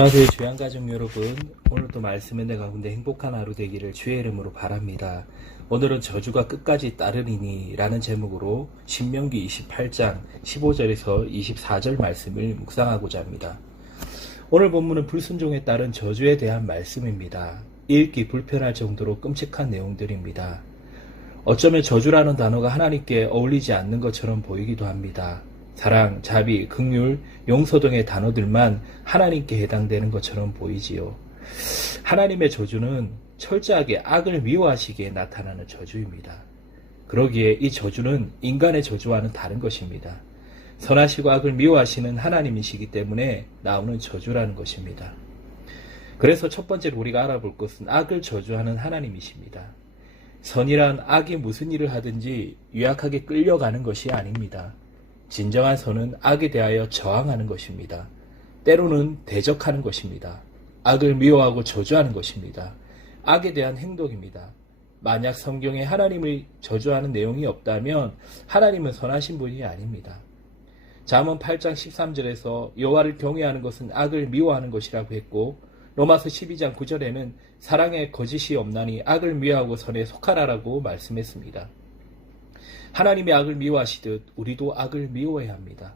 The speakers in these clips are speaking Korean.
안녕하세요, 주양가족 여러분. 오늘도 말씀의 내 가운데 행복한 하루 되기를 주의 이름으로 바랍니다. 오늘은 저주가 끝까지 따르리니 라는 제목으로 신명기 28장 15절에서 24절 말씀을 묵상하고자 합니다. 오늘 본문은 불순종에 따른 저주에 대한 말씀입니다. 읽기 불편할 정도로 끔찍한 내용들입니다. 어쩌면 저주라는 단어가 하나님께 어울리지 않는 것처럼 보이기도 합니다. 사랑, 자비, 긍휼, 용서 등의 단어들만 하나님께 해당되는 것처럼 보이지요. 하나님의 저주는 철저하게 악을 미워하시기에 나타나는 저주입니다. 그러기에 이 저주는 인간의 저주와는 다른 것입니다. 선하시고 악을 미워하시는 하나님이시기 때문에 나오는 저주라는 것입니다. 그래서 첫 번째로 우리가 알아볼 것은 악을 저주하는 하나님이십니다. 선이란 악이 무슨 일을 하든지 유약하게 끌려가는 것이 아닙니다. 진정한 선은 악에 대하여 저항하는 것입니다. 때로는 대적하는 것입니다. 악을 미워하고 저주하는 것입니다. 악에 대한 행동입니다. 만약 성경에 하나님을 저주하는 내용이 없다면 하나님은 선하신 분이 아닙니다. 잠언 8장 13절에서 여호와를 경외하는 것은 악을 미워하는 것이라고 했고, 로마서 12장 9절에는 사랑에 거짓이 없나니 악을 미워하고 선에 속하라라고 말씀했습니다. 하나님이 악을 미워하시듯 우리도 악을 미워해야 합니다.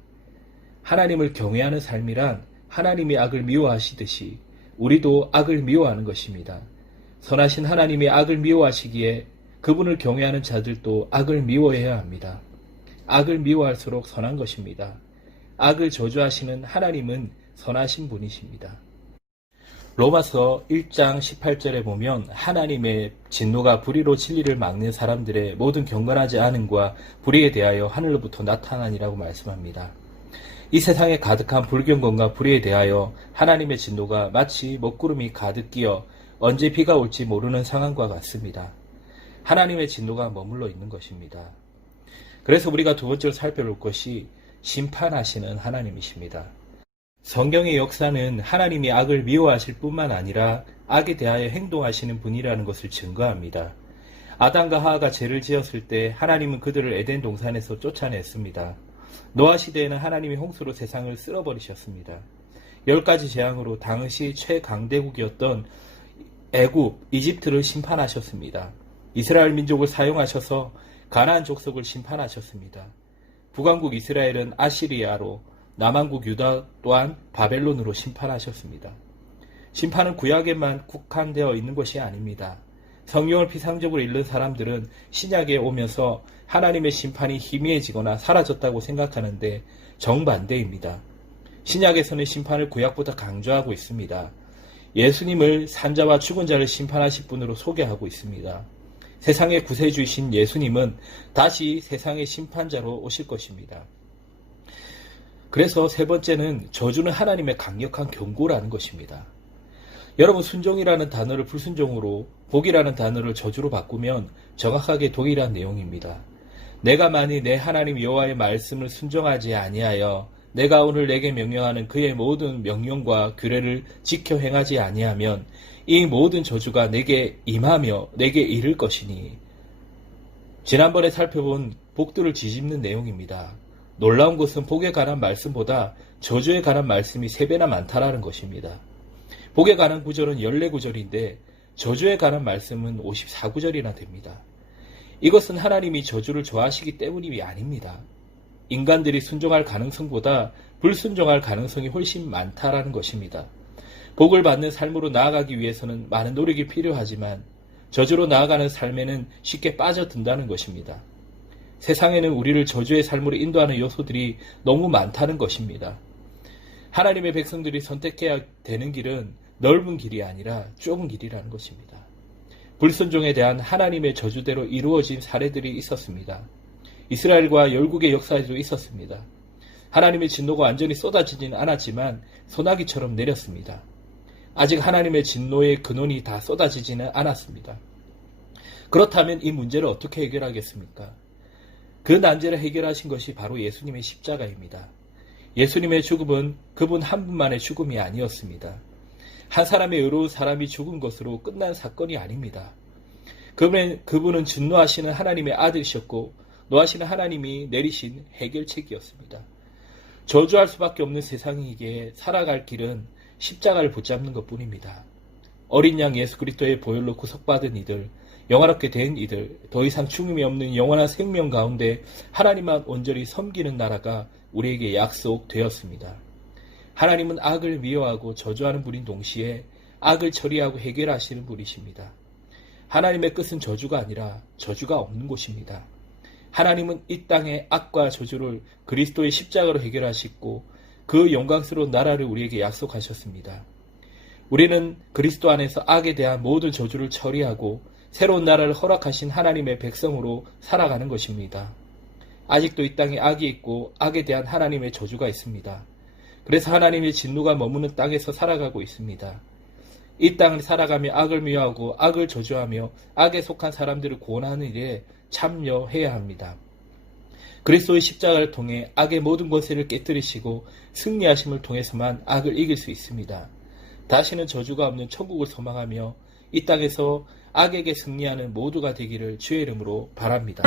하나님을 경외하는 삶이란 하나님이 악을 미워하시듯이 우리도 악을 미워하는 것입니다. 선하신 하나님이 악을 미워하시기에 그분을 경외하는 자들도 악을 미워해야 합니다. 악을 미워할수록 선한 것입니다. 악을 저주하시는 하나님은 선하신 분이십니다. 로마서 1장 18절에 보면 하나님의 진노가 불의로 진리를 막는 사람들의 모든 경건하지 않음과 불의에 대하여 하늘로부터 나타나니라고 말씀합니다. 이 세상에 가득한 불경건과 불의에 대하여 하나님의 진노가 마치 먹구름이 가득 끼어 언제 비가 올지 모르는 상황과 같습니다. 하나님의 진노가 머물러 있는 것입니다. 그래서 우리가 두 번째로 살펴볼 것이 심판하시는 하나님이십니다. 성경의 역사는 하나님이 악을 미워하실 뿐만 아니라 악에 대하여 행동하시는 분이라는 것을 증거합니다. 아담과 하와가 죄를 지었을 때 하나님은 그들을 에덴 동산에서 쫓아냈습니다. 노아 시대에는 하나님이 홍수로 세상을 쓸어버리셨습니다. 10가지 재앙으로 당시 최강대국이었던 애굽, 이집트를 심판하셨습니다. 이스라엘 민족을 사용하셔서 가나안 족속을 심판하셨습니다. 북왕국 이스라엘은 아시리아로, 남왕국 유다 또한 바벨론으로 심판하셨습니다. 심판은 구약에만 국한되어 있는 것이 아닙니다. 성경을 피상적으로 읽는 사람들은 신약에 오면서 하나님의 심판이 희미해지거나 사라졌다고 생각하는데 정반대입니다. 신약에서는 심판을 구약보다 강조하고 있습니다. 예수님을 산자와 죽은 자를 심판하실 분으로 소개하고 있습니다. 세상의 구세주이신 예수님은 다시 세상의 심판자로 오실 것입니다. 그래서 세 번째는 저주는 하나님의 강력한 경고라는 것입니다. 여러분, 순종이라는 단어를 불순종으로, 복이라는 단어를 저주로 바꾸면 정확하게 동일한 내용입니다. 내가 만일 내 하나님 여호와의 말씀을 순종하지 아니하여 내가 오늘 내게 명령하는 그의 모든 명령과 규례를 지켜 행하지 아니하면 이 모든 저주가 내게 임하며 내게 이를 것이니, 지난번에 살펴본 복들을 뒤집는 내용입니다. 놀라운 것은 복에 관한 말씀보다 저주에 관한 말씀이 3배나 많다라는 것입니다. 복에 관한 구절은 14구절인데 저주에 관한 말씀은 54구절이나 됩니다. 이것은 하나님이 저주를 좋아하시기 때문이 아닙니다. 인간들이 순종할 가능성보다 불순종할 가능성이 훨씬 많다라는 것입니다. 복을 받는 삶으로 나아가기 위해서는 많은 노력이 필요하지만 저주로 나아가는 삶에는 쉽게 빠져든다는 것입니다. 세상에는 우리를 저주의 삶으로 인도하는 요소들이 너무 많다는 것입니다. 하나님의 백성들이 선택해야 되는 길은 넓은 길이 아니라 좁은 길이라는 것입니다. 불순종에 대한 하나님의 저주대로 이루어진 사례들이 있었습니다. 이스라엘과 열국의 역사에도 있었습니다. 하나님의 진노가 완전히 쏟아지지는 않았지만 소나기처럼 내렸습니다. 아직 하나님의 진노의 근원이 다 쏟아지지는 않았습니다. 그렇다면 이 문제를 어떻게 해결하겠습니까? 그 난제를 해결하신 것이 바로 예수님의 십자가입니다. 예수님의 죽음은 그분 한 분만의 죽음이 아니었습니다. 한 사람의 의로운 사람이 죽은 것으로 끝난 사건이 아닙니다. 그분은 진노하시는 하나님의 아들이셨고 노하시는 하나님이 내리신 해결책이었습니다. 저주할 수밖에 없는 세상이기에 살아갈 길은 십자가를 붙잡는 것뿐입니다. 어린 양 예수 그리스도의 보혈로 구속받은 이들, 영화롭게 된 이들, 더 이상 죽음이 없는 영원한 생명 가운데 하나님만 온전히 섬기는 나라가 우리에게 약속되었습니다. 하나님은 악을 미워하고 저주하는 분인 동시에 악을 처리하고 해결하시는 분이십니다. 하나님의 끝은 저주가 아니라 저주가 없는 곳입니다. 하나님은 이 땅의 악과 저주를 그리스도의 십자가로 해결하시고 그 영광스러운 나라를 우리에게 약속하셨습니다. 우리는 그리스도 안에서 악에 대한 모든 저주를 처리하고 새로운 나라를 허락하신 하나님의 백성으로 살아가는 것입니다. 아직도 이 땅에 악이 있고 악에 대한 하나님의 저주가 있습니다. 그래서 하나님의 진노가 머무는 땅에서 살아가고 있습니다. 이 땅을 살아가며 악을 미워하고 악을 저주하며 악에 속한 사람들을 구원하는 일에 참여해야 합니다. 그리스도의 십자가를 통해 악의 모든 권세를 깨뜨리시고 승리하심을 통해서만 악을 이길 수 있습니다. 다시는 저주가 없는 천국을 소망하며 이 땅에서 악에게 승리하는 모두가 되기를 주의 이름으로 바랍니다.